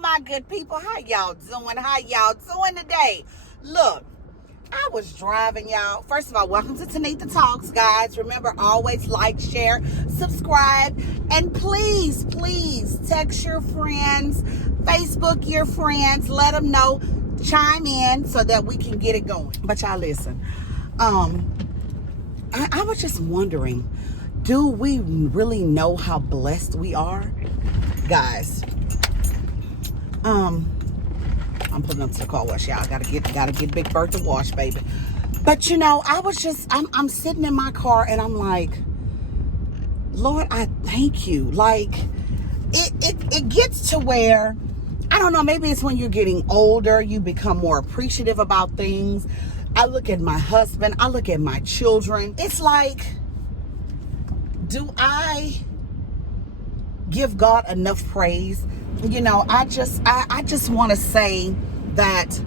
my good people. How y'all doing? How y'all doing today? Look, I was driving, y'all. First of all, welcome to Tanita Talks, guys. Remember, always like, share, subscribe, and please, please text your friends, Facebook your friends, let them know, chime in so that we can get it going. But y'all listen, I was just wondering, do we really know how blessed we are? Guys, I'm putting up to the car wash, y'all. Gotta get Big Bertha wash, baby. But you know, I'm sitting in my car and I'm like, Lord, I thank you. Like, it gets to where, I don't know, maybe it's when you're getting older, you become more appreciative about things. I look at my husband, I look at my children. It's like, do I give God enough praise? You know, I just want to say that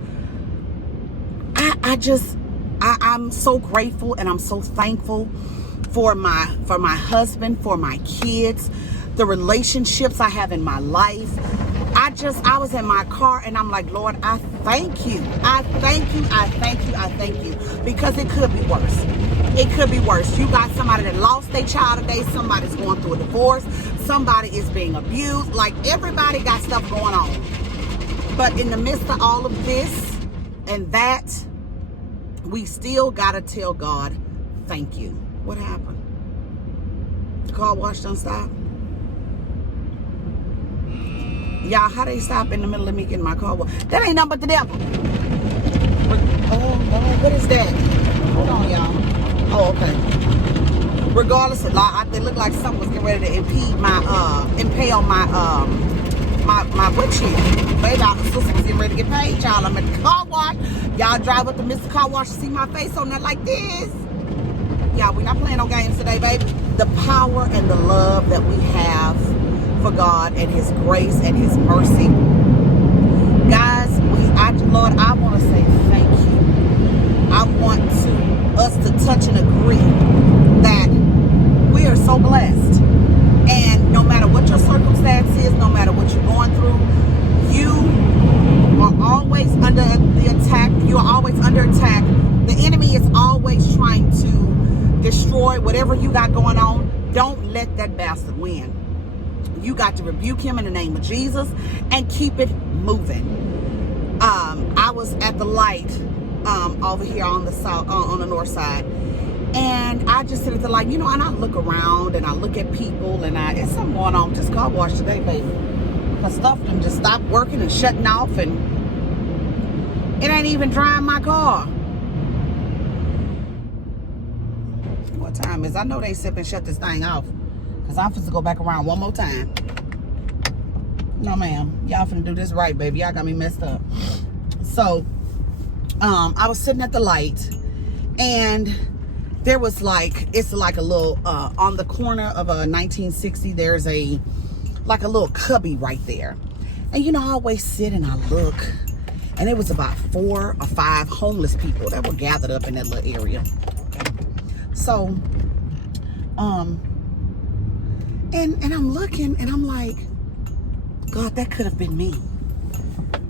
I'm so grateful and I'm so thankful for my husband, for my kids, the relationships I have in my life. I was in my car and I'm like, Lord, I thank you. I thank you. I thank you. I thank you. Because it could be worse. It could be worse. You got somebody that lost their child today. Somebody's going through a divorce. Somebody is being abused. Like, everybody got stuff going on. But in the midst of all of this and that, we still got to tell God, thank you. What happened? The car wash done stop? Y'all, how they stop in the middle of me getting my car wash? That ain't nothing but the devil. Oh, Lord, what is that? Hold on, y'all. Oh, okay. Regardless of, it looked like something was getting ready to impale my windshield. Baby, our sister was getting ready to get paid, y'all. I'm at the car wash. Y'all drive up to Mr. Car Wash to see my face on there like this. Y'all, we're not playing no games today, baby. The power and the love that we have for God and His grace and His mercy. Guys, Lord, I want to say thank you. I want us to touch and agree that we are so blessed. And no matter what your circumstance is, no matter what you're going through, you are always under the attack. You are always under attack. The enemy is always trying to destroy whatever you got going on. Don't let that bastard win. You got to rebuke him in the name of Jesus and keep it moving. I was at the light over here on the south, on the north side, and I just sit at the light, you know, and I look around and I look at people, and it's something going on with this car wash today, baby. Because stuff done just stopped working and shutting off, and it ain't even drying my car. What time is? I know they sip and shut this thing off. Because I'm supposed to go back around one more time. No, ma'am. Y'all finna do this right, baby. Y'all got me messed up. So, I was sitting at the light. And there was it's like a little, on the corner of a 1960, there's a little cubby right there. And, you know, I always sit and I look. And it was about 4 or 5 homeless people that were gathered up in that little area. So, and I'm looking and I'm like, God, that could have been me.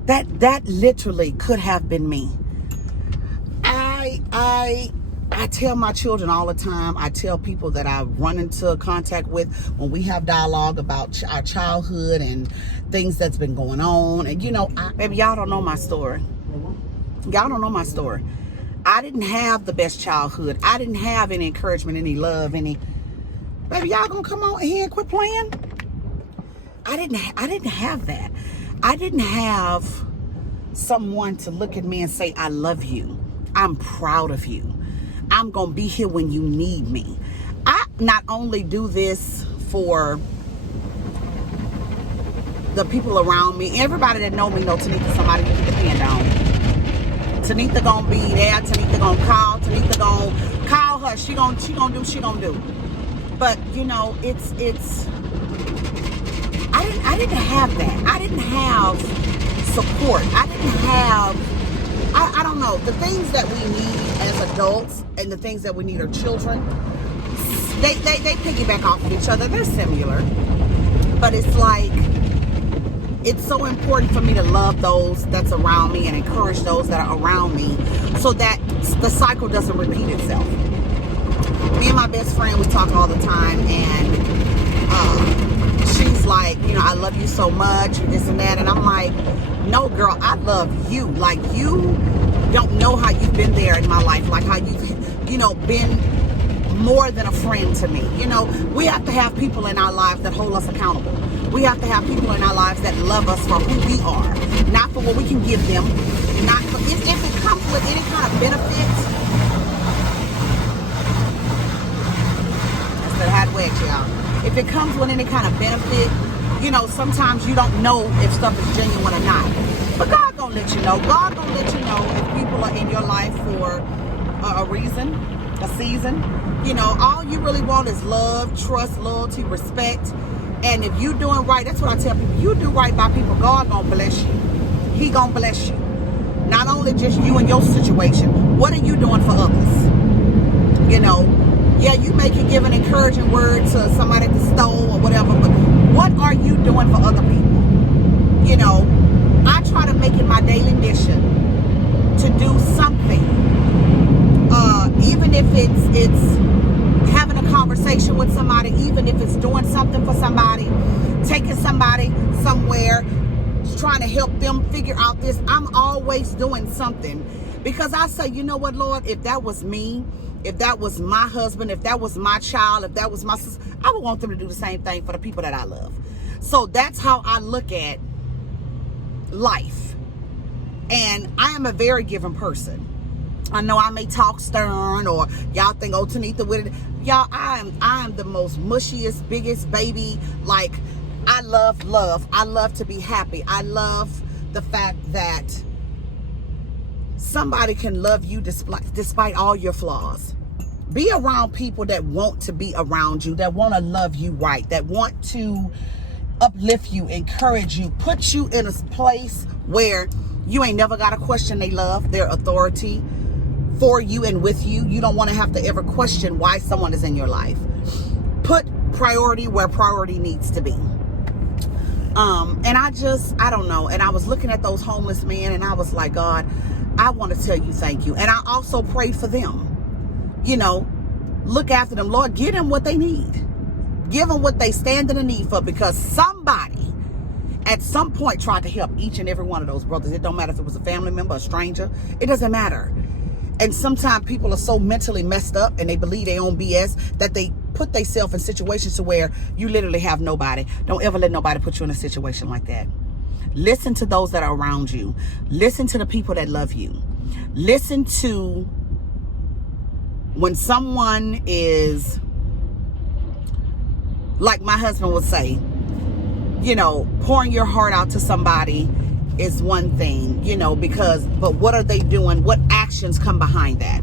That literally could have been me. I tell my children all the time, I tell people that I run into contact with when we have dialogue about our childhood and things that's been going on. And you know, baby, y'all don't know my story. Y'all don't know my story. I didn't have the best childhood. I didn't have any encouragement, any love, baby, y'all gonna come on here and quit playing? I didn't have that. I didn't have someone to look at me and say, I love you. I'm proud of you. I'm gonna be here when you need me. I not only do this for the people around me, everybody that know me know Tanita somebody you can depend on. Tanita gonna be there. Tanita gonna call. Tanita gonna call her. She gonna do what she gonna do. But you know, I didn't have that. I didn't have support. I didn't have, I don't know, the things that we need as adults and the things that we need are children. They piggyback off of each other. They're similar. But it's like, it's so important for me to love those that's around me and encourage those that are around me so that the cycle doesn't repeat itself. Me and my best friend, we talk all the time, and she's like, you know, I love you so much, this and that. And I'm like, no, girl, I love you. Like, you don't know how you've been there in my life, like how you've, you know, been more than a friend to me. You know, we have to have people in our lives that hold us accountable. We have to have people in our lives that love us for who we are, not for what we can give them, not for, if it comes with any kind of benefits. That's the hot wedge, y'all. If it comes with any kind of benefit, you know, sometimes you don't know if stuff is genuine or not. But God gonna let you know. God gonna let you know if people are in your life for a reason, a season. You know, all you really want is love, trust, loyalty, respect. And if you doing right, that's what I tell people. You do right by people, God gonna bless you. He gonna bless you. Not only just you and your situation. What are you doing for others? You know, yeah, you may can give an encouraging word to somebody at the store or whatever, but what are you doing for other people? You know, I try to make it my daily mission to do something. Even if it's having a conversation with somebody, even if it's doing something for somebody, taking somebody somewhere, trying to help them figure out this. I'm always doing something, because I say, you know what, Lord, if that was me, if that was my husband, if that was my child, if that was my sister, I would want them to do the same thing for the people that I love. So that's how I look at life. And I am a very giving person. I know I may talk stern, or y'all think, oh, Tanita with it. Y'all, I am the most mushiest, biggest baby. Like, I love love. I love to be happy. I love the fact that somebody can love you despite all your flaws. Be around people that want to be around you, that want to love you right, that want to uplift you, encourage you, put you in a place where you ain't never got to question their love, their authority for you and with you. You don't want to have to ever question why someone is in your life. Put priority where priority needs to be. And I don't know. And I was looking at those homeless men, and I was like, God, I want to tell you thank you. And I also prayed for them. You know, look after them. Lord, give them what they need. Give them what they stand in the need for, because somebody at some point tried to help each and every one of those brothers. It don't matter if it was a family member, a stranger. It doesn't matter. And sometimes people are so mentally messed up and they believe their own BS that they put themselves in situations to where you literally have nobody. Don't ever let nobody put you in a situation like that. Listen to those that are around you. Listen to the people that love you. Listen to when someone is, like my husband would say, you know, pouring your heart out to somebody is one thing, you know, but what are they doing? What actions come behind that?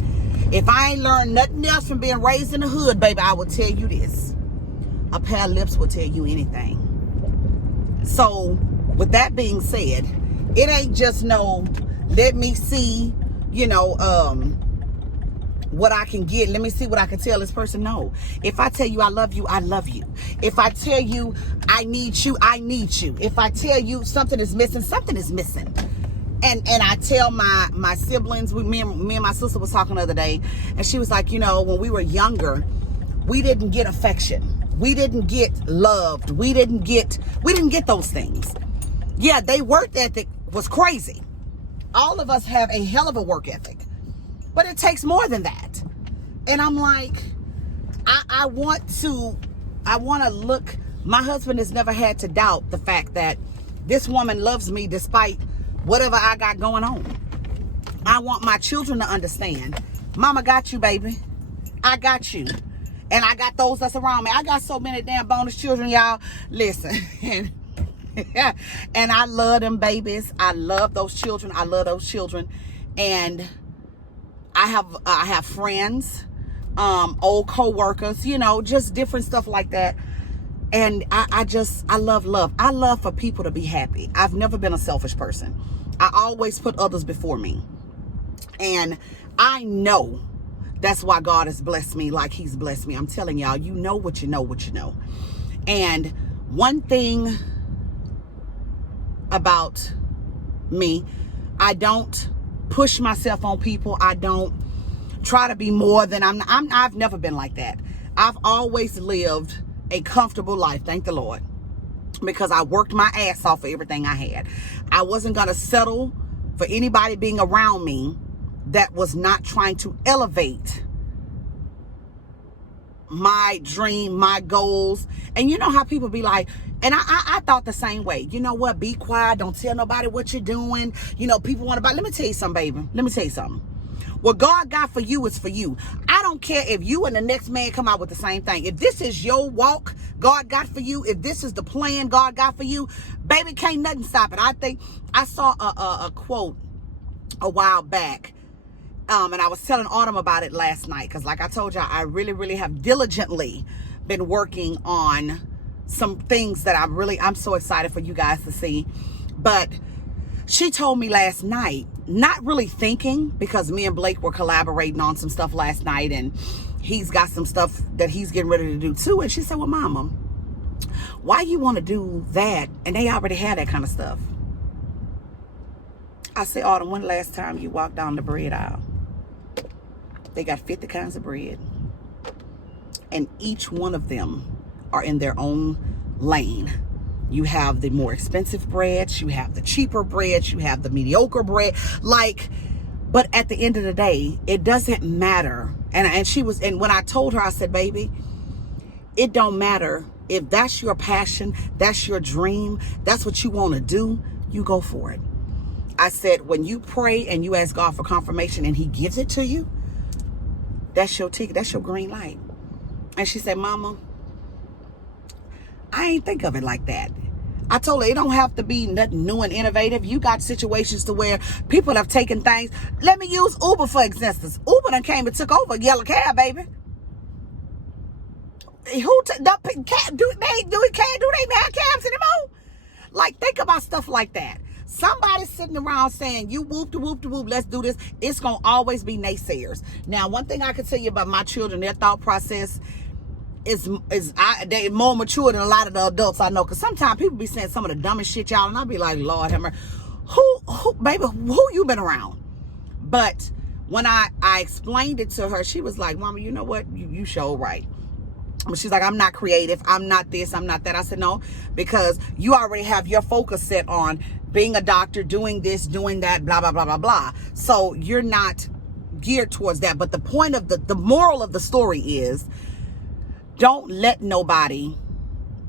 If I ain't learned nothing else from being raised in the hood, baby, I will tell you this. A pair of lips will tell you anything. So with that being said, it ain't just no, let me see, you know, what I can get. Let me see what I can tell this person. No. If I tell you I love you, I love you. If I tell you I need you, I need you. If I tell you something is missing, something is missing. And I tell my siblings, me and my sister was talking the other day, and she was like, you know, when we were younger, we didn't get affection. We didn't get loved. We didn't get those things. Yeah, they work ethic was crazy. All of us have a hell of a work ethic. But it takes more than that. And I'm like, I want to look, my husband has never had to doubt the fact that this woman loves me despite whatever I got going on. I want my children to understand, Mama got you, baby. I got you. And I got those that's around me. I got so many damn bonus children, y'all. Listen. And I love them babies. I love those children. I love those children. And I have friends, old co-workers, you know, just different stuff like that. And I love love. I love for people to be happy. I've never been a selfish person. I always put others before me. And I know that's why God has blessed me like he's blessed me. I'm telling y'all, you know what you know what you know. And one thing about me. I don't push myself on people. I don't try to be more than I've never been like that. I've always lived a comfortable life, thank the Lord, because I worked my ass off for everything I had. I wasn't going to settle for anybody being around me that was not trying to elevate my dream, my goals. And you know how people be like, and I thought the same way. You know what? Be quiet. Don't tell nobody what you're doing. You know, people want to buy. Let me tell you something, baby. Let me tell you something. What God got for you is for you. I don't care if you and the next man come out with the same thing. If this is your walk God got for you, if this is the plan God got for you, baby, can't nothing stop it. I think I saw a quote a while back. And I was telling Autumn about it last night, because like I told y'all, I really have diligently been working on some things that I'm so excited for you guys to see. But she told me last night, not really thinking, because me and Blake were collaborating on some stuff last night, and he's got some stuff that he's getting ready to do too. And she said, well, Mama, why you want to do that? And they already had that kind of stuff. I said, Autumn, when the last time you walked down the bread aisle? They got 50 kinds of bread, and each one of them are in their own lane. You have the more expensive breads, you have the cheaper breads, you have the mediocre bread. But at the end of the day, it doesn't matter. And when I told her, I said, baby, it don't matter if that's your passion, that's your dream, that's what you want to do, you go for it. I said, when you pray and you ask God for confirmation and he gives it to you, that's your ticket. That's your green light. And she said, Mama, I ain't think of it like that. I told her it don't have to be nothing new and innovative. You got situations to where people have taken things. Let me use Uber for instance. Uber done came and took over yellow cab, baby. Do they have cabs anymore? Like, think about stuff like that. Somebody sitting around saying, you whoop de whoop de whoop, let's do this. It's going to always be naysayers. Now, one thing I can tell you about my children, their thought process they're more mature than a lot of the adults I know. Because sometimes people be saying some of the dumbest shit, y'all, and I'll be like, Lord have mercy. Baby, who you been around? But when I explained it to her, she was like, Mama, you know what? You sure right. But she's like, I'm not creative. I'm not this. I'm not that. I said, no, because you already have your focus set on being a doctor, doing this, doing that, blah, blah, blah, blah, blah. So you're not geared towards that. But the point of the moral of the story is, don't let nobody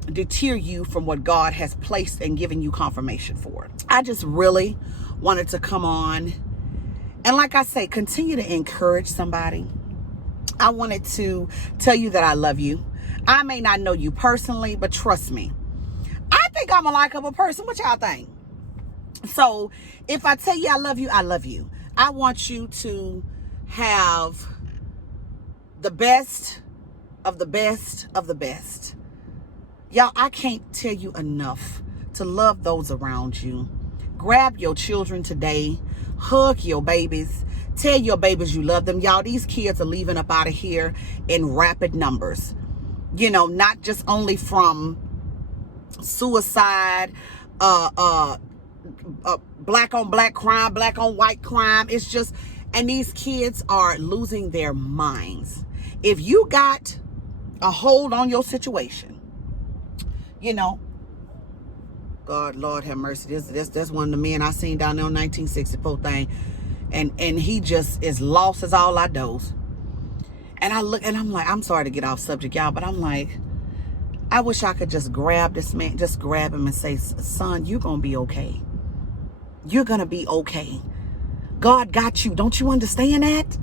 deter you from what God has placed and given you confirmation for. I just really wanted to come on and, like I say, continue to encourage somebody. I wanted to tell you that I love you. I may not know you personally, but trust me, I think I'm a likable person. What y'all think? So if I tell you I love you, I love you. I want you to have the best of the best of the best. Y'all, I can't tell you enough to love those around you. Grab your children today. Hug your babies. Tell your babies you love them. Y'all, these kids are leaving up out of here in rapid numbers. You know, not just only from suicide, black on black crime, black on white crime. It's just, and these kids are losing their minds. If you got a hold on your situation, you know, God, Lord have mercy. That's one of the men I seen down there on 1964 thing. And he just is lost as all I knows. And I look and I'm like, I'm sorry to get off subject, y'all, but I'm like, I wish I could just grab this man, just grab him and say, son, you're going to be okay. You're going to be okay. God got you. Don't you understand that?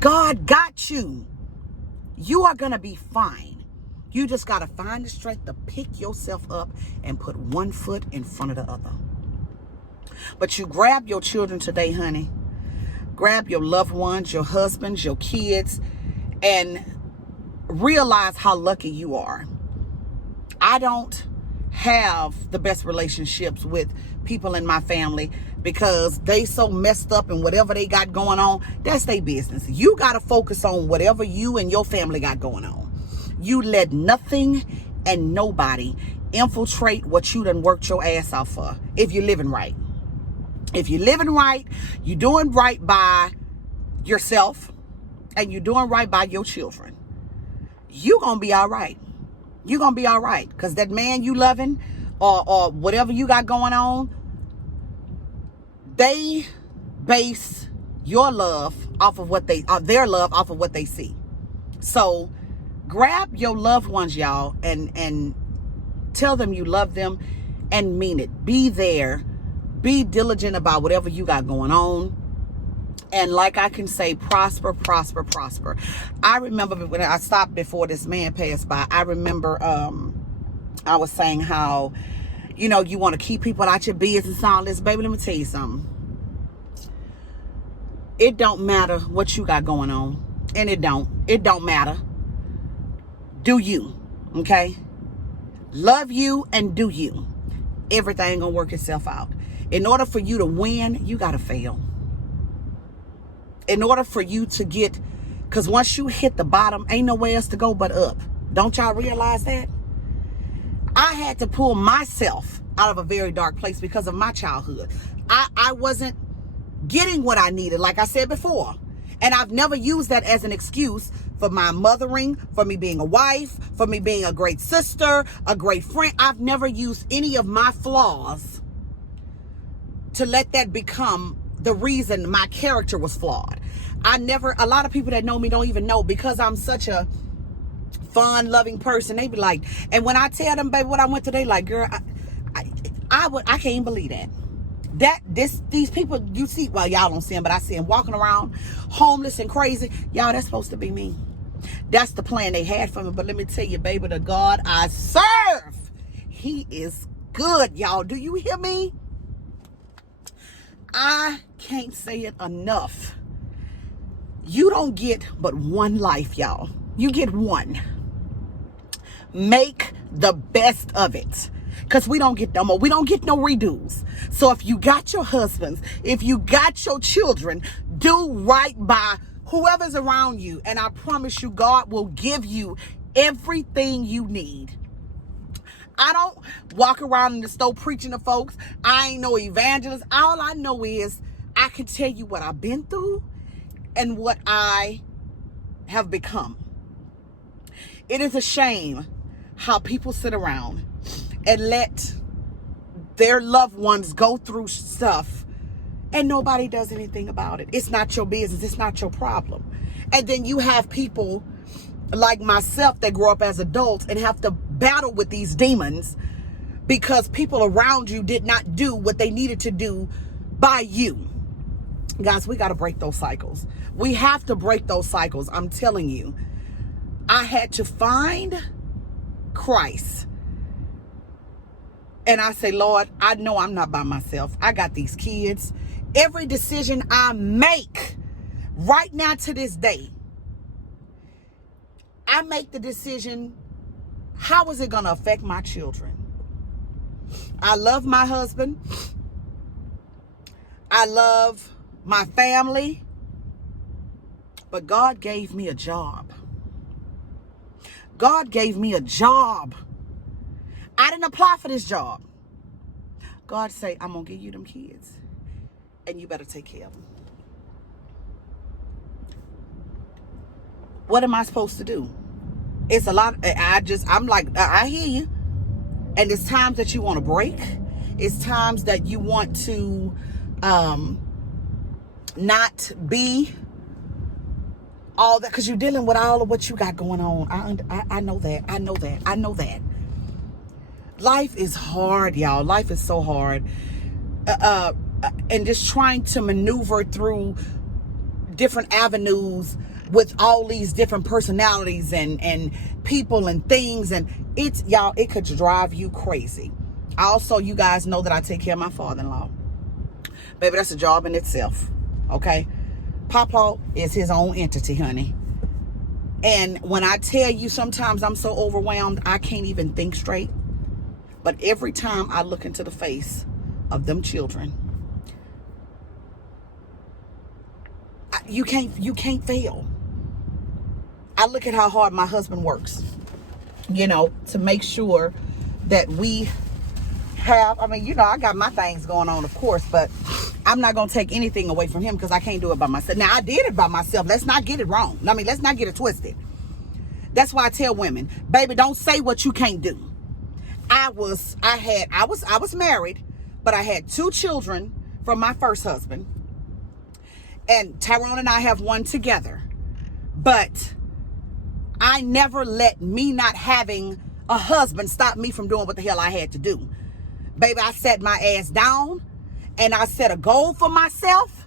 God got you. You are going to be fine. You just got to find the strength to pick yourself up and put one foot in front of the other. But you grab your children today, honey. Grab your loved ones, your husbands, your kids, and realize how lucky you are. I don't have the best relationships with people in my family because they so messed up and whatever they got going on, that's their business. You got to focus on whatever you and your family got going on. You let nothing and nobody infiltrate what you done worked your ass off for. If you're living right. If you're living right, you're doing right by yourself, and you're doing right by your children, you're going to be all right. You're going to be all right. Because that man you loving, or whatever you got going on, they base your love off of what their love off of what they see. So grab your loved ones, y'all, and tell them you love them and mean it. Be there. Be diligent about whatever you got going on. And like I can say, prosper, prosper, prosper. I remember when I stopped before this man passed by, I remember I was saying how, you know, you want to keep people out your business and all this. Baby, let me tell you something. It don't matter what you got going on. And it don't matter. Do you, okay? Love you and do you. Everything gonna work itself out. In order for you to win, you gotta fail. In order for you to get, because once you hit the bottom, ain't nowhere else to go but up. Don't y'all realize that? I had to pull myself out of a very dark place because of my childhood. I wasn't getting what I needed, like I said before. And I've never used that as an excuse for my mothering, for me being a wife, for me being a great sister, a great friend. I've never used any of my flaws to let that become the reason my character was flawed. A lot of people that know me don't even know, because I'm such a fun, loving person. They be like, and when I tell them, baby, what I went through, they like, girl, I can't believe that. These people you see, well, y'all don't see them, but I see them walking around homeless and crazy. Y'all, that's supposed to be me. That's the plan they had for me. But let me tell you, baby, the God I serve, he is good, y'all. Do you hear me? I can't say it enough. You don't get but one life, y'all. You get one. Make the best of it. Because we don't get no more. We don't get no redos. So if you got your husbands, if you got your children, do right by whoever's around you. And I promise you, God will give you everything you need. I don't walk around in the store preaching to folks. I ain't no evangelist. All I know is I can tell you what I've been through and what I have become. It is a shame how people sit around and let their loved ones go through stuff and nobody does anything about it. It's not your business. It's not your problem. And then you have people like myself that grow up as adults and have to battle with these demons because people around you did not do what they needed to do by you. Guys, we got to break those cycles. We have to break those cycles. I'm telling you, I had to find Christ. And I say, Lord, I know I'm not by myself. I got these kids. Every decision I make right now to this day, I make the decision, how is it going to affect my children? I love my husband. I love my family. But God gave me a job. God gave me a job. I didn't apply for this job. God say, I'm going to give you them kids. And you better take care of them. What am I supposed to do? It's a lot. I'm like, I hear you. And it's times that you want to break. It's times that you want to not be all that, because you're dealing with all of what you got going on. I know that. I know that. I know that. Life is hard, y'all. Life is so hard. And just trying to maneuver through different avenues with all these different personalities and people and things. And it could drive you crazy. Also, you guys know that I take care of my father-in-law. Baby, that's a job in itself. Okay? Papa is his own entity, honey. And when I tell you, sometimes I'm so overwhelmed, I can't even think straight. But every time I look into the face of them children, you can't fail. I look at how hard my husband works, to make sure that we have. I mean, you know, I got my things going on, of course, but I'm not going to take anything away from him because I can't do it by myself. Now, I did it by myself. Let's not get it wrong. I mean, let's not get it twisted. That's why I tell women, baby, don't say what you can't do. I was married, but I had 2 children from my first husband. And Tyrone and I have one together. But I never let me not having a husband stop me from doing what the hell I had to do. Baby, I sat my ass down and I set a goal for myself.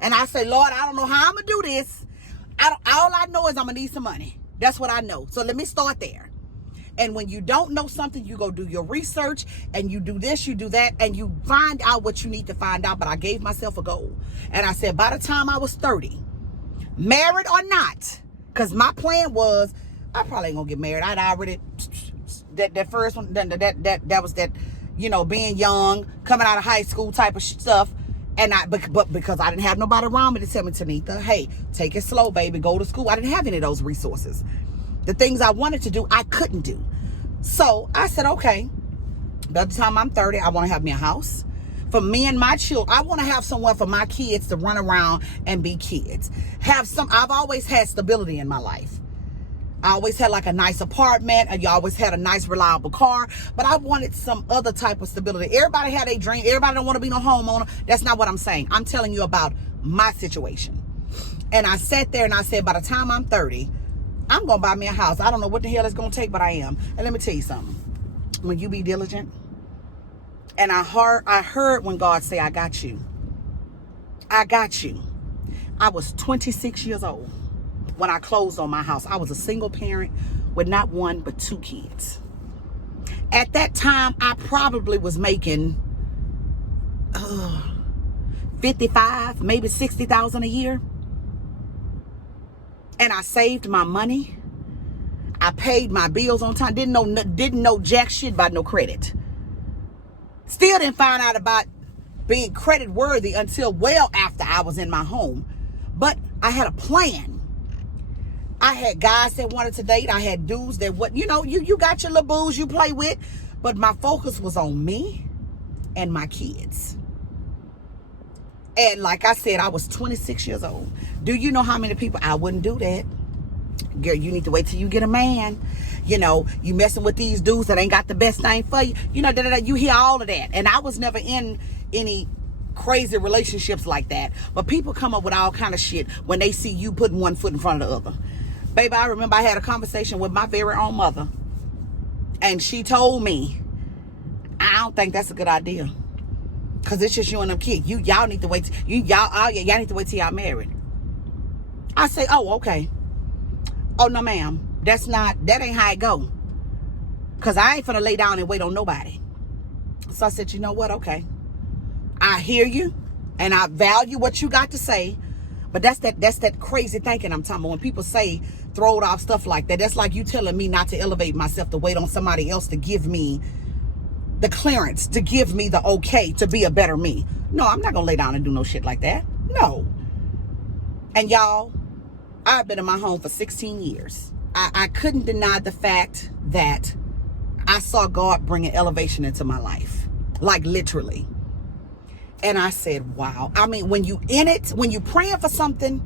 And I say, Lord, I don't know how I'm going to do this. All I know is I'm going to need some money. That's what I know. So let me start there. And when you don't know something, you go do your research and you do this, you do that, and you find out what you need to find out. But I gave myself a goal. And I said, by the time I was 30, married or not, because my plan was, I probably ain't gonna get married. I'd already, that first one, that was that, you know, being young, coming out of high school type of stuff. And but because I didn't have nobody around me to tell me, Tanita, hey, take it slow, baby, go to school. I didn't have any of those resources. The things I wanted to do, I couldn't do. So I said, okay, by the time I'm 30, I want to have me a house. For me and my children, I want to have someone for my kids to run around and be kids. I've always had stability in my life. I always had like a nice apartment, and you always had a nice, reliable car, but I wanted some other type of stability. Everybody had a dream. Everybody don't want to be no homeowner. That's not what I'm saying. I'm telling you about my situation. And I sat there and I said, by the time I'm 30, I'm going to buy me a house. I don't know what the hell it's going to take, but I am. And let me tell you something. When you be diligent, and I heard when God say, I got you. I got you. I was 26 years old when I closed on my house. I was a single parent with not 1, but 2 kids. At that time, I probably was making 55, maybe 60,000 a year. And I saved my money. I paid my bills on time. Didn't know jack shit about no credit. Still didn't find out about being credit worthy until well after I was in my home. But I had a plan. I had guys that wanted to date. I had dudes that what, you know, you got your little booze you play with. But my focus was on me and my kids. And like I said, I was 26 years old. Do you know how many people? I wouldn't do that. Girl, you need to wait till you get a man. You know, you messing with these dudes that ain't got the best thing for you. You know, you hear all of that. And I was never in any crazy relationships like that. But people come up with all kind of shit when they see you putting one foot in front of the other. Baby, I remember I had a conversation with my very own mother. And she told me, I don't think that's a good idea. Because it's just you and them kids. Y'all need to wait. Y'all need to wait till y'all married. I say, oh, okay. Oh, no, ma'am. That ain't how it go. Because I ain't finna lay down and wait on nobody. So I said, you know what? Okay. I hear you. And I value what you got to say. But that's that crazy thinking I'm talking about. When people say, throw it off, stuff like that. That's like you telling me not to elevate myself, to wait on somebody else to give me the clearance, to give me the okay to be a better me. No, I'm not going to lay down and do no shit like that. No. And y'all, I've been in my home for 16 years. I couldn't deny the fact that I saw God bringing elevation into my life. Like literally. And I said, wow. I mean, when you in it, when you praying for something,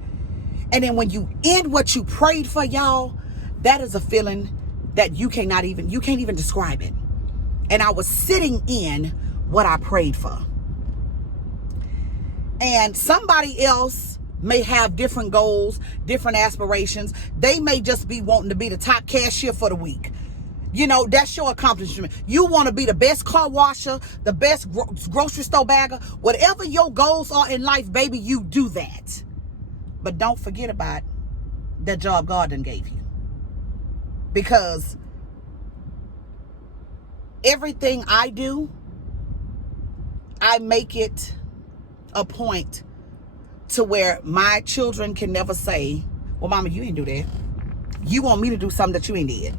and then when you end what you prayed for, y'all, that is a feeling that you can't even describe it. And I was sitting in what I prayed for. And somebody else may have different goals, different aspirations. They may just be wanting to be the top cashier for the week. You know, that's your accomplishment. You want to be the best car washer, the best grocery store bagger. Whatever your goals are in life, baby, you do that. But don't forget about that job God done gave you. Because everything I do, I make it a point to where my children can never say, well, mama, you didn't do that. You want me to do something that you ain't did.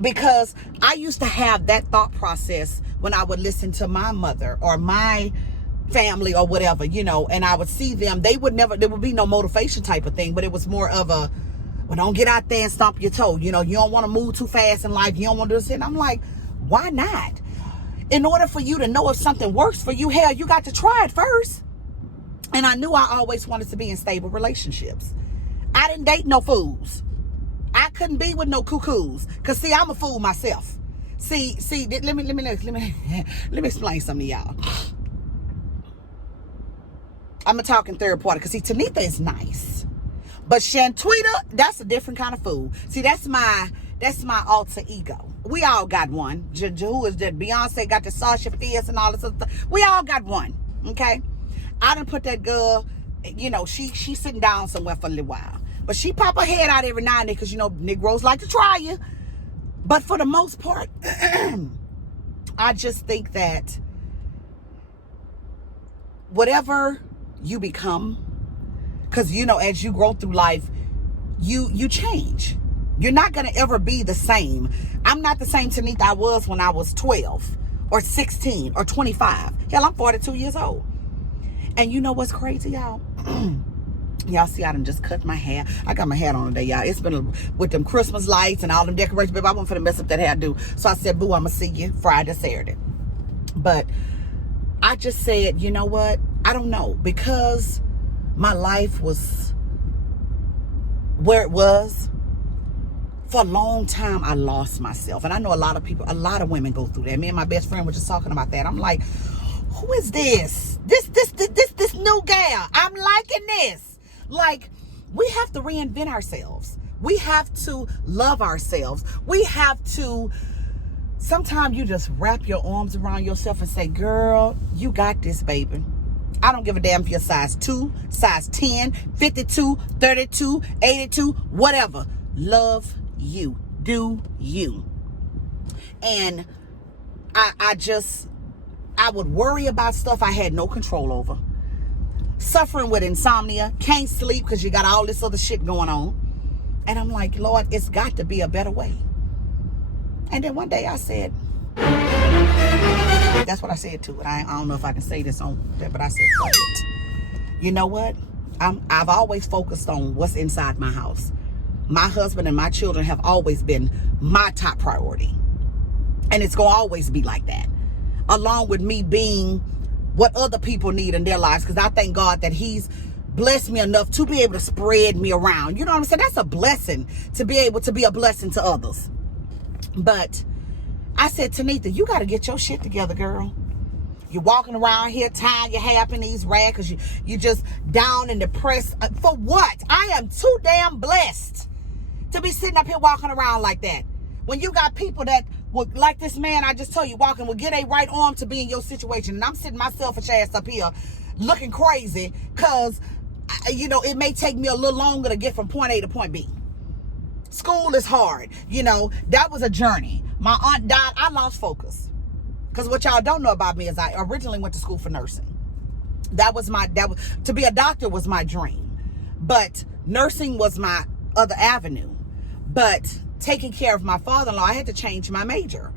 Because I used to have that thought process when I would listen to my mother or my family or whatever, you know, and I would see them. There would be no motivation type of thing, but it was more of a well, don't get out there and stomp your toe. You know, you don't want to move too fast in life. You don't want to do this. And I'm like, why not? In order for you to know if something works for you, hell, you got to try it first. And I knew I always wanted to be in stable relationships. I didn't date no fools. I couldn't be with no cuckoos. Cause see, I'm a fool myself. See, let me explain something to y'all. I'm gonna talk in third party. Cause see, Tanita is nice. But Shantweeta, that's a different kind of fool. See, that's my alter ego. We all got one. Who is that? Beyonce got the Sasha Fierce and all this other stuff. We all got one. Okay? I done put that girl, you know, she's sitting down somewhere for a little while. But she pop her head out every now and then because, you know, Negroes like to try you. But for the most part, I just think that whatever you become, because, you know, as you grow through life, you change. You're not going to ever be the same. I'm not the same Tanita I was when I was 12 or 16 or 25. Hell, I'm 42 years old. And you know what's crazy, y'all? Y'all see, I done just cut my hair. I got my hat on today, y'all. It's been with them Christmas lights and all them decorations. Baby, I wasn't finna mess up that hairdo. So I said, boo, I'm going to see you Friday, Saturday. But I just said, you know what? I don't know. Because my life was where it was, for a long time, I lost myself. And I know a lot of women go through that. Me and my best friend were just talking about that. I'm like, who is this? This new gal. I'm liking this. Like, we have to reinvent ourselves. We have to love ourselves. We have to, sometimes you just wrap your arms around yourself and say, girl, you got this, baby. I don't give a damn if you're size 2, size 10, 52, 32, 82, whatever. Love you. Do you. And I would worry about stuff I had no control over. Suffering with insomnia, can't sleep because you got all this other shit going on. And I'm like, Lord, it's got to be a better way. And then one day I said, that's what I said to it. I don't know if I can say this on that, but I said, fuck it. You know what? I've always focused on what's inside my house. My husband and my children have always been my top priority. And it's going to always be like that. Along with me being what other people need in their lives. Because I thank God that he's blessed me enough to be able to spread me around. You know what I'm saying? That's a blessing, to be able to be a blessing to others. But I said, Tanita, you got to get your shit together, girl. You're walking around here tying your hair up in these rags because you just down and depressed. For what? I am too damn blessed to be sitting up here walking around like that. When you got people that would, like this man I just told you, walking, would get a right arm to be in your situation. And I'm sitting my selfish ass up here looking crazy because, you know, it may take me a little longer to get from point A to point B. School is hard. You know, that was a journey. My aunt died. I lost focus. Because what y'all don't know about me is I originally went to school for nursing. To be a doctor was my dream. But nursing was my other avenue. But taking care of my father-in-law, I had to change my major.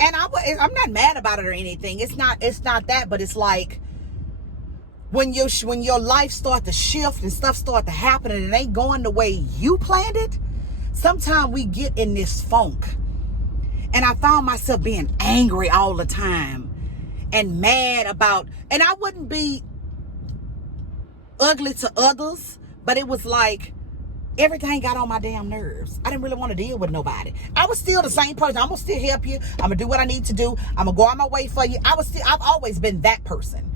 And I'm not mad about it or anything. It's not that, but it's like when your life start to shift and stuff start to happen and it ain't going the way you planned it, sometimes we get in this funk. And I found myself being angry all the time and mad about, and I wouldn't be ugly to others, but it was like everything got on my damn nerves. I didn't really want to deal with nobody. I was still the same person. I'm going to still help you. I'm going to do what I need to do. I'm going to go out my way for you. I've always been that person.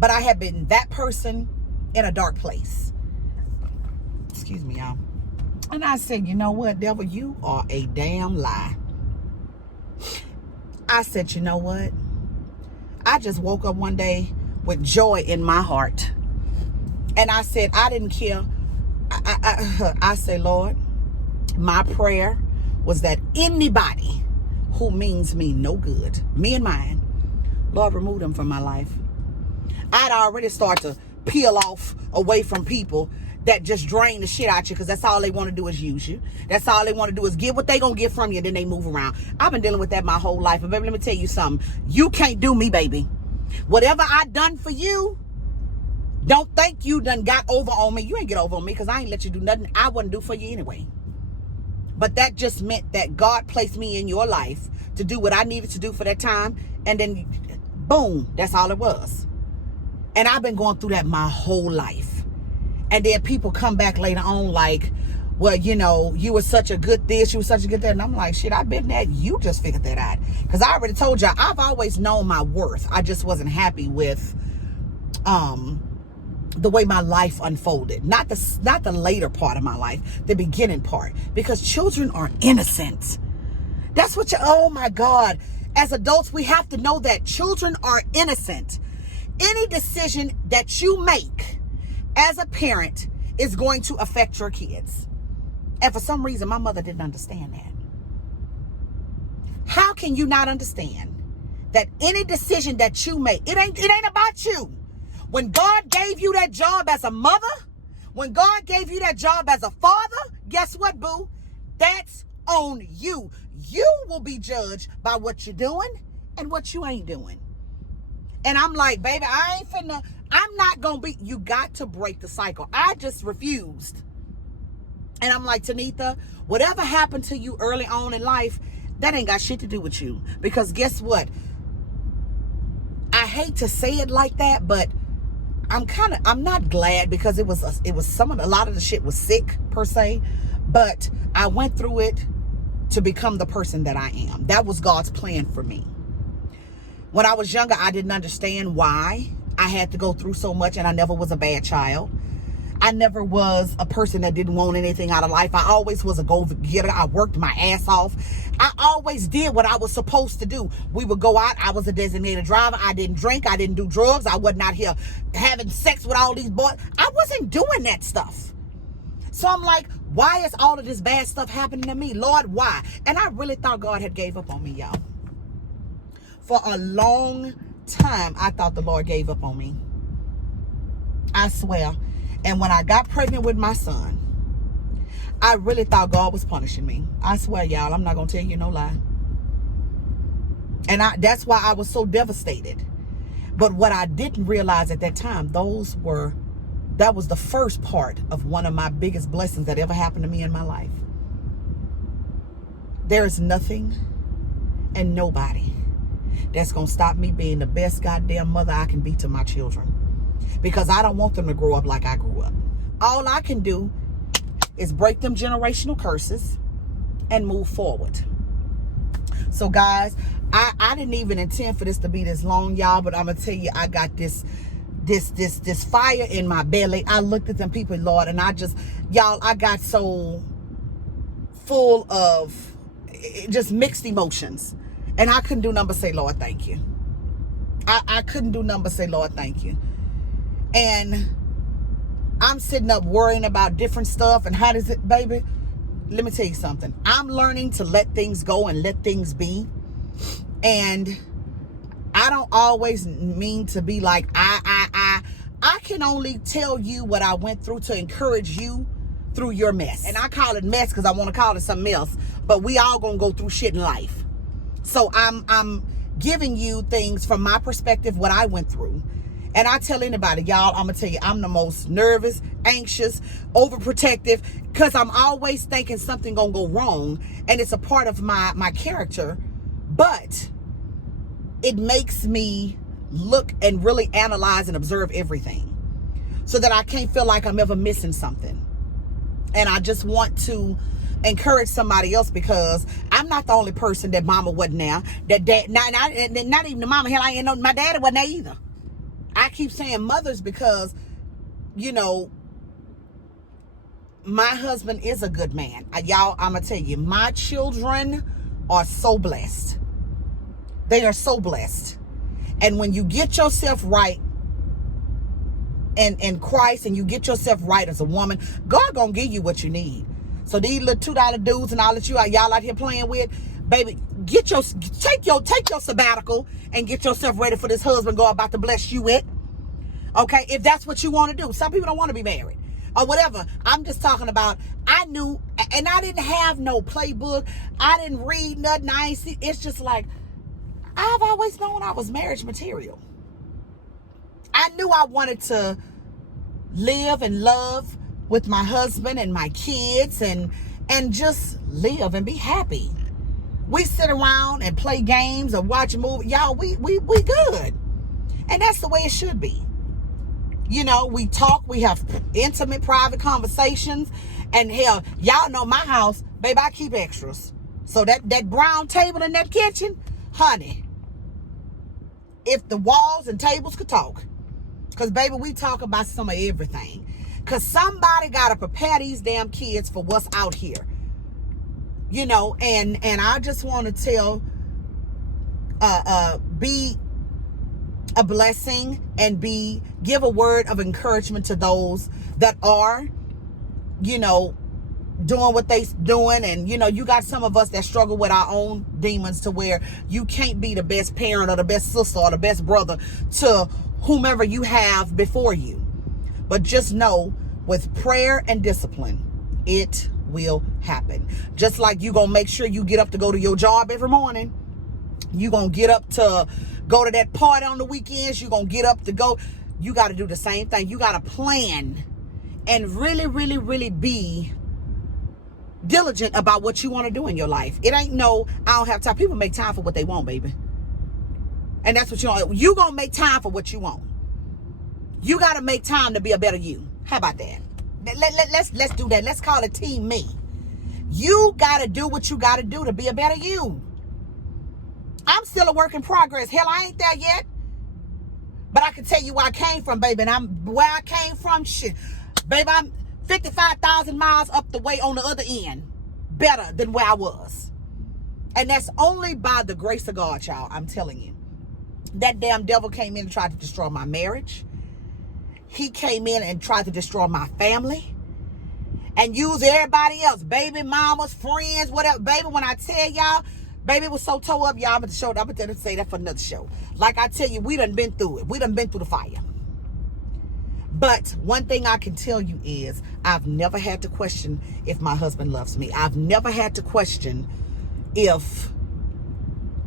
But I have been that person in a dark place. Excuse me, y'all. And I said, you know what, devil, you are a damn lie. I said, you know what? I just woke up one day with joy in my heart. And I said, I didn't care. I say, Lord, my prayer was that anybody who means me no good, me and mine, Lord, remove them from my life. I'd already started to peel off away from people that just drain the shit out you because that's all they want to do is use you. That's all they want to do is get what they going to get from you, then they move around. I've been dealing with that my whole life. But baby, let me tell you something. You can't do me, baby. Whatever I done for you, Don't think you done got over on me. You ain't get over on me because I ain't let you do nothing I wouldn't do for you anyway. But that just meant that God placed me in your life to do what I needed to do for that time. And then, boom, that's all it was. And I've been going through that my whole life. And then people come back later on like, well, you know, you were such a good this, you were such a good that. And I'm like, shit, I've been that. You just figured that out. Because I already told y'all, I've always known my worth. I just wasn't happy with the way my life unfolded. Not the later part of my life, the beginning part. Because children are innocent. That's what oh my God. As adults, we have to know that children are innocent. Any decision that you make as a parent is going to affect your kids. And for some reason, my mother didn't understand that. How can you not understand that any decision that you make, it ain't about you. When God gave you that job as a mother, when God gave you that job as a father, guess what, boo? That's on you. You will be judged by what you're doing and what you ain't doing. And I'm like, baby, I'm not going to be, you got to break the cycle. I just refused. And I'm like, Tanitha, whatever happened to you early on in life, that ain't got shit to do with you. Because guess what? I hate to say it like that, but I'm not glad because a lot of the shit was sick per se, but I went through it to become the person that I am. That was God's plan for me. When I was younger, I didn't understand why I had to go through so much, and I never was a bad child. I never was a person that didn't want anything out of life. I always was a go-getter. I worked my ass off. I always did what I was supposed to do. We would go out. I was a designated driver. I didn't drink. I didn't do drugs. I wasn't out here having sex with all these boys. I wasn't doing that stuff. So I'm like, why is all of this bad stuff happening to me? Lord, why? And I really thought God had gave up on me, y'all. For a long time, I thought the Lord gave up on me. I swear. And when I got pregnant with my son, I really thought God was punishing me. I swear, y'all, I'm not going to tell you no lie. And that's why I was so devastated. But what I didn't realize at that time, that was the first part of one of my biggest blessings that ever happened to me in my life. There is nothing and nobody that's going to stop me being the best goddamn mother I can be to my children. Because I don't want them to grow up like I grew up. All I can do is break them generational curses and move forward. So guys, I didn't even intend for this to be this long, y'all, but I'm gonna tell you, I got this fire in my belly. I looked at them people, Lord, and I got so full of just mixed emotions. And I couldn't do nothing but say, Lord, thank you. I couldn't do nothing but say, Lord, thank you. And I'm sitting up worrying about different stuff. And how does it, baby? Let me tell you something. I'm learning to let things go and let things be. And I don't always mean to be like, I can only tell you what I went through to encourage you through your mess. And I call it mess because I want to call it something else. But we all gonna go through shit in life. So I'm giving you things from my perspective, what I went through. And I tell anybody, y'all, I'm going to tell you, I'm the most nervous, anxious, overprotective, because I'm always thinking something going to go wrong. And it's a part of my character. But it makes me look and really analyze and observe everything so that I can't feel like I'm ever missing something. And I just want to encourage somebody else, because I'm not the only person that mama wasn't there. That dad, not even the mama. Hell, I ain't know my daddy wasn't there either. I keep saying mothers because, you know, my husband is a good man. Y'all, I'm going to tell you, my children are so blessed. They are so blessed. And when you get yourself right in Christ, and you get yourself right as a woman, God going to give you what you need. So these little $2 dudes and all that y'all out here playing with, baby, take your sabbatical and get yourself ready for this husband God about to bless you with. Okay, if that's what you want to do. Some people don't want to be married or whatever. I'm just talking about, I knew, and I didn't have no playbook. I didn't read nothing. I ain't see. It's just like, I've always known I was marriage material. I knew I wanted to live and love with my husband and my kids and just live and be happy. We sit around and play games or watch a movie. Y'all, we good. And that's the way it should be. You know, we talk, we have intimate, private conversations. And hell, y'all know my house, baby, I keep extras. So that brown table in that kitchen, honey, if the walls and tables could talk. Because, baby, we talk about some of everything. Because somebody got to prepare these damn kids for what's out here. You know, and I just want to tell, be a blessing and give a word of encouragement to those that are, you know, doing what they doing. And, you know, you got some of us that struggle with our own demons to where you can't be the best parent or the best sister or the best brother to whomever you have before you. But just know, with prayer and discipline, it will happen. Just like you gonna make sure you get up to go to your job every morning. You gonna get up to go to that party on the weekends. You gonna get up to go. You got to do the same thing. You got to plan and really, really, really be diligent about what you want to do in your life. It ain't no, I don't have time. People make time for what they want, baby. And that's what you want. You gonna make time for what you want. You got to make time to be a better you. How about that? Let's do that. Let's call it Team Me. You got to do what you got to do to be a better you. I'm still a work in progress. Hell, I ain't there yet. But I can tell you where I came from, baby. And where I came from, shit. Baby, I'm 55,000 miles up the way on the other end. Better than where I was. And that's only by the grace of God, y'all. I'm telling you. That damn devil came in and tried to destroy my marriage. He came in and tried to destroy my family and use everybody else, baby mamas, friends, whatever. Baby, when I tell y'all, baby, it was so tore up, y'all. I'm going to say that for another show. Like I tell you, we done been through it. We done been through the fire. But one thing I can tell you is I've never had to question if my husband loves me. I've never had to question if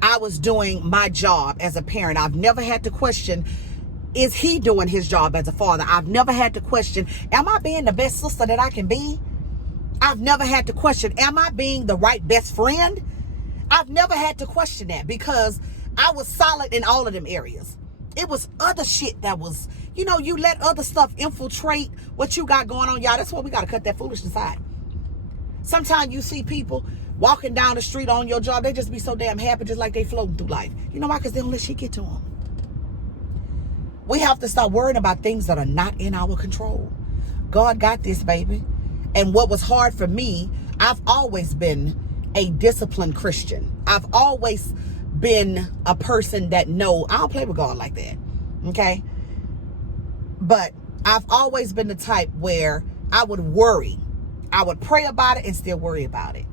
I was doing my job as a parent. I've never had to question, is he doing his job as a father? I've never had to question, am I being the best sister that I can be? I've never had to question, am I being the right best friend? I've never had to question that because I was solid in all of them areas. It was other shit that was, you know, you let other stuff infiltrate what you got going on, y'all. That's why we got to cut that foolishness out. Sometimes you see people walking down the street on your job, they just be so damn happy, just like they floating through life. You know why? Because they don't let shit get to them. We have to start worrying about things that are not in our control. God got this, baby. And what was hard for me, I've always been a disciplined Christian. I've always been a person that, no, I don't play with God like that. Okay? But I've always been the type where I would worry. I would pray about it and still worry about it.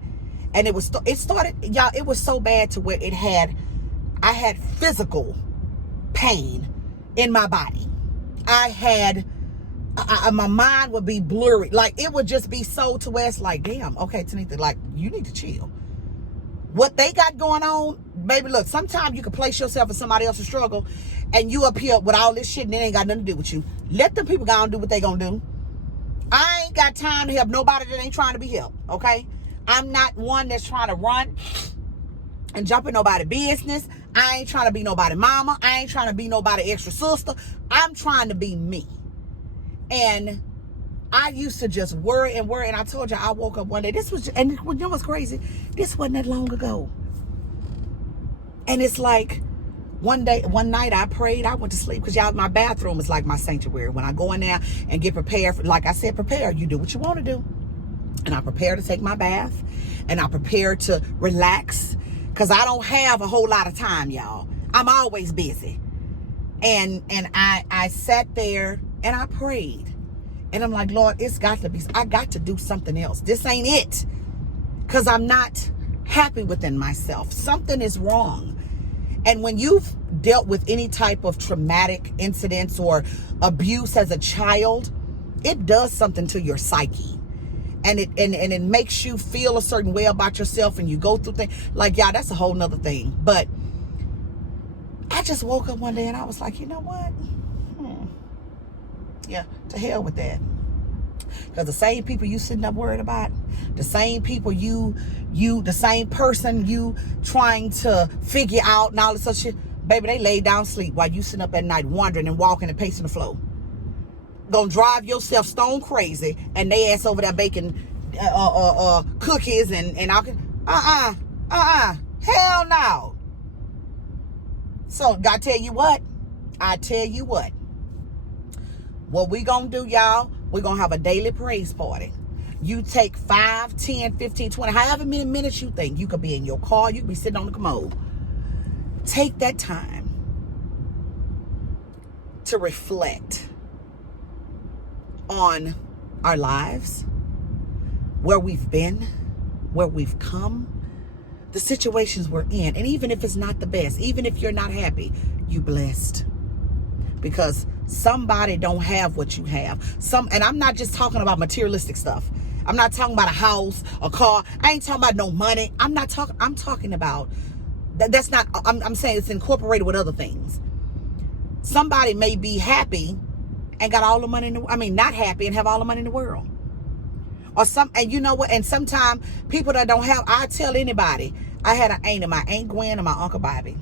And it started, y'all, it was so bad to where I had physical pain in my body. My mind would be blurry. Like, it would just be so to where it's like, damn, okay, Tanika, like, you need to chill. What they got going on, baby, look, sometimes you can place yourself in somebody else's struggle and you up here with all this shit and it ain't got nothing to do with you. Let them people go and do what they gonna do. I ain't got time to help nobody that ain't trying to be helped, okay? I'm not one that's trying to run and jump in nobody's business. I ain't trying to be nobody mama. I ain't trying to be nobody extra sister. I'm trying to be me. And I used to just worry. And I told you, I woke up one day. And you know what's crazy? This wasn't that long ago. And it's like, one night I prayed, I went to sleep because y'all, my bathroom is like my sanctuary. When I go in there and get prepared, like I said, prepare. You do what you want to do. And I prepare to take my bath. And I prepare to relax. Because I don't have a whole lot of time, y'all. I'm always busy. And I sat there and I prayed. And I'm like, Lord, I got to do something else. This ain't it. Because I'm not happy within myself. Something is wrong. And when you've dealt with any type of traumatic incidents or abuse as a child, it does something to your psyche. And it makes you feel a certain way about yourself, and you go through things like, yeah, that's a whole nother thing. But I just woke up one day and I was like, you know what? Yeah, to hell with that. Because the same people you sitting up worried about, the same people the same person you trying to figure out and all this other shit, baby, they lay down sleep while you sitting up at night wandering and walking and pacing the floor. Gonna drive yourself stone crazy and they ass over there baking cookies and all. Hell no. So I tell you what, what we gonna do, y'all, we're gonna have a daily praise party. You take 5, 10, 15, 20, however many minutes you think. You could be in your car, you could be sitting on the commode. Take that time to reflect on our lives, where we've been, where we've come, the situations we're in. And even if it's not the best, even if you're not happy, you blessed. Because somebody don't have what you have. And I'm not just talking about materialistic stuff. I'm not talking about a house, a car. I ain't talking about no money. I'm talking about that's not, I'm saying it's incorporated with other things. Somebody may be happy and got all the money not happy and have all the money in the world. And you know what? And sometimes people that don't have, I tell anybody, I had an aunt, my Aunt Gwen and my Uncle Bobby.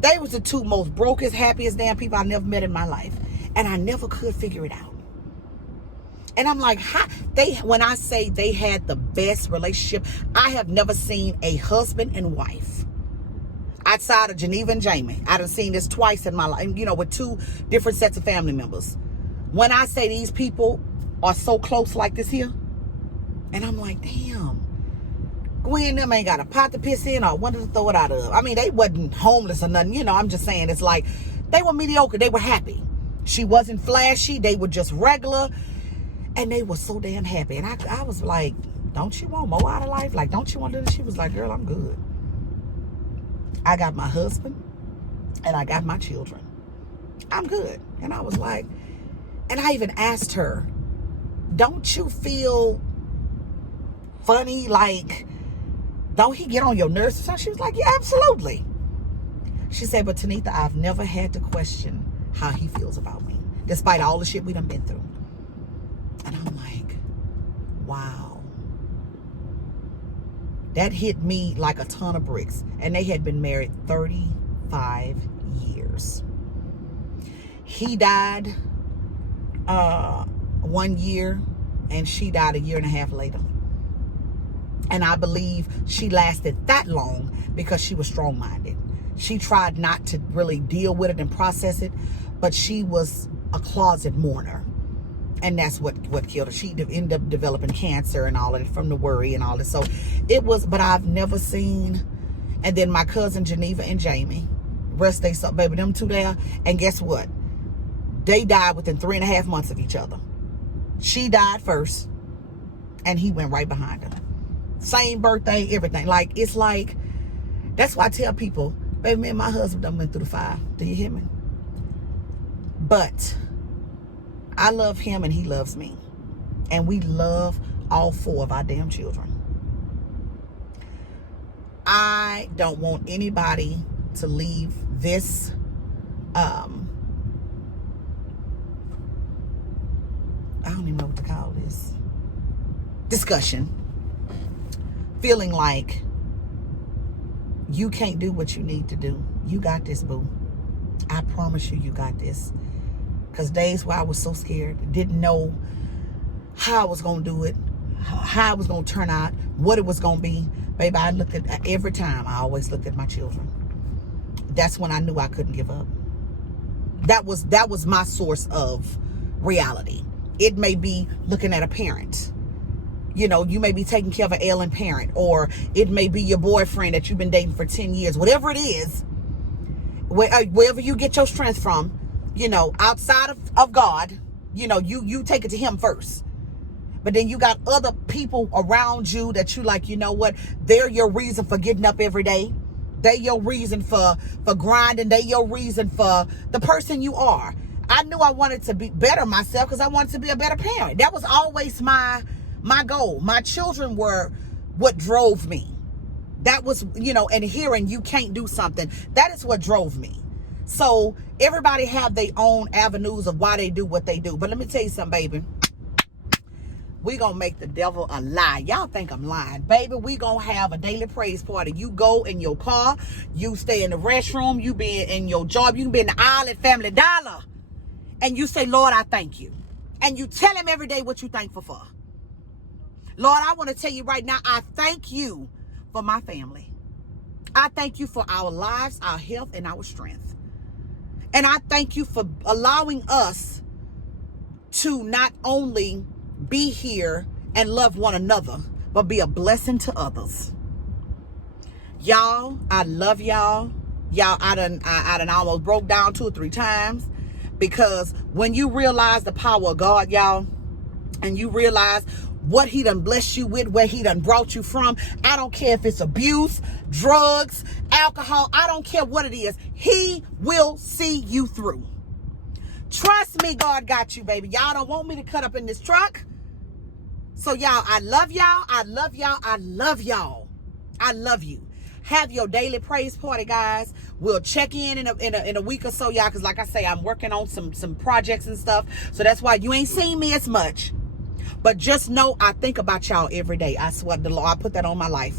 They was the two most brokest, happiest damn people I never met in my life. And I never could figure it out. And I'm like, when I say they had the best relationship, I have never seen a husband and wife outside of Geneva and Jamie. I done seen this twice in my life, with two different sets of family members. When I say these people are so close like this here, and I'm like, damn, Gwen them ain't got a pot to piss in or one to throw it out of. They wasn't homeless or nothing, I'm just saying, it's like they were mediocre, they were happy. She wasn't flashy, they were just regular, and they were so damn happy. And I was like, don't you want more out of life? Like, don't you want to do this? She was like, girl, I'm good. I got my husband and I got my children. I'm good. And I was like, and I even asked her, don't you feel funny? Like, don't he get on your nerves or something? She was like, yeah, absolutely. She said, but Tanita, I've never had to question how he feels about me, despite all the shit we done been through. And I'm like, wow. That hit me like a ton of bricks. And they had been married 35 years. He died 1 year, and she died a year and a half later. And I believe she lasted that long because she was strong-minded. She tried not to really deal with it and process it, but she was a closet mourner. And that's what killed her. She ended up developing cancer and all of it from the worry and all this. So it was, but I've never seen. And then my cousin Geneva and Jamie, rest they so, baby, them two there. And guess what? They died within 3.5 months of each other. She died first, and he went right behind her. Same birthday, everything. Like, it's like, that's why I tell people, baby, me and my husband done went through the fire. Do you hear me? But I love him and he loves me. And we love all 4 of our damn children. I don't want anybody to leave this I don't even know what to call this discussion feeling like you can't do what you need to do. You got this, boo. I promise you got this. Because days where I was so scared, didn't know how I was going to do it, how it was going to turn out, what it was going to be. Baby, I looked at, every time, I always looked at my children. That's when I knew I couldn't give up. That was my source of reality. It may be looking at a parent. You may be taking care of an ailing parent, or it may be your boyfriend that you've been dating for 10 years. Whatever it is, wherever you get your strength from, outside of God, you take it to him first. But then you got other people around you that you like, you know what? They're your reason for getting up every day. They're your reason for grinding. They're your reason for the person you are. I knew I wanted to be better myself because I wanted to be a better parent. That was always my goal. My children were what drove me. That was, and hearing you can't do something, that is what drove me. So everybody have their own avenues of why they do what they do. But let me tell you something, baby. We gonna make the devil a lie. Y'all think I'm lying. Baby, we gonna have a daily praise party. You go in your car, you stay in the restroom, you be in your job, you can be in the aisle at Family Dollar, and you say, Lord, I thank you. And you tell him every day what you thankful for. Lord, I want to tell you right now, I thank you for my family. I thank you for our lives, our health, and our strength. And I thank you for allowing us to not only be here and love one another, but be a blessing to others. Y'all, I love y'all. Y'all, I done almost broke down 2 or 3 times, because when you realize the power of God, y'all, and you realize what he done blessed you with, where he done brought you from, I don't care if it's abuse, drugs, alcohol, I don't care what it is, he will see you through. Trust me, God got you, baby. Y'all don't want me to cut up in this truck. So y'all, I love y'all. I love y'all. I love y'all. I love you. Have your daily praise party, guys. We'll check in a week or so, y'all, because like I say, I'm working on some projects and stuff. So that's why you ain't seen me as much. But just know I think about y'all every day. I swear to the Lord, I put that on my life.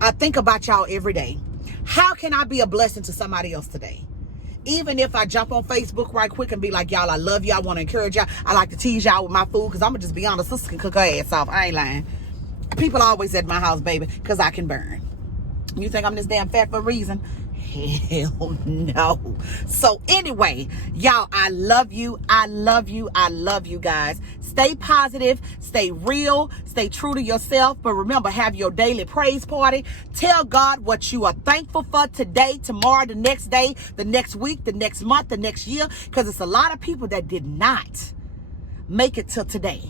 I think about y'all every day. How can I be a blessing to somebody else today? Even if I jump on Facebook right quick and be like, y'all, I love you. I want to encourage y'all. I like to tease y'all with my food, because I'm going to just be honest. Sister can cook her ass off. I ain't lying. People always at my house, baby, because I can burn. You think I'm this damn fat for a reason? Hell no. So anyway, y'all, I love you. I love you. I love you guys. Stay positive, stay real, stay true to yourself. But remember, have your daily praise party. Tell God what you are thankful for today, tomorrow, the next day, the next week, the next month, the next year. Because it's a lot of people that did not make it till today.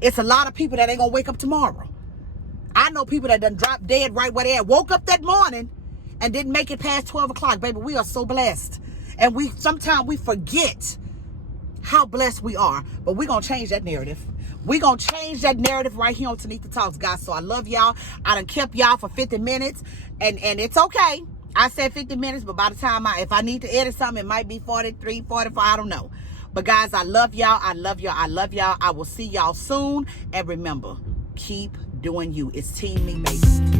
It's a lot of people that ain't gonna wake up tomorrow. I know people that done dropped dead right where they at. Woke up that morning and didn't make it past 12 o'clock. Baby, we are so blessed. And sometimes we forget how blessed we are. But we're going to change that narrative. We're going to change that narrative right here on Tanika Talks, guys. So I love y'all. I done kept y'all for 50 minutes. And it's okay. I said 50 minutes, but by the time if I need to edit something, it might be 43, 45, I don't know. But guys, I love y'all. I love y'all. I love y'all. I will see y'all soon. And remember, keep doing you. It's Team Me, baby.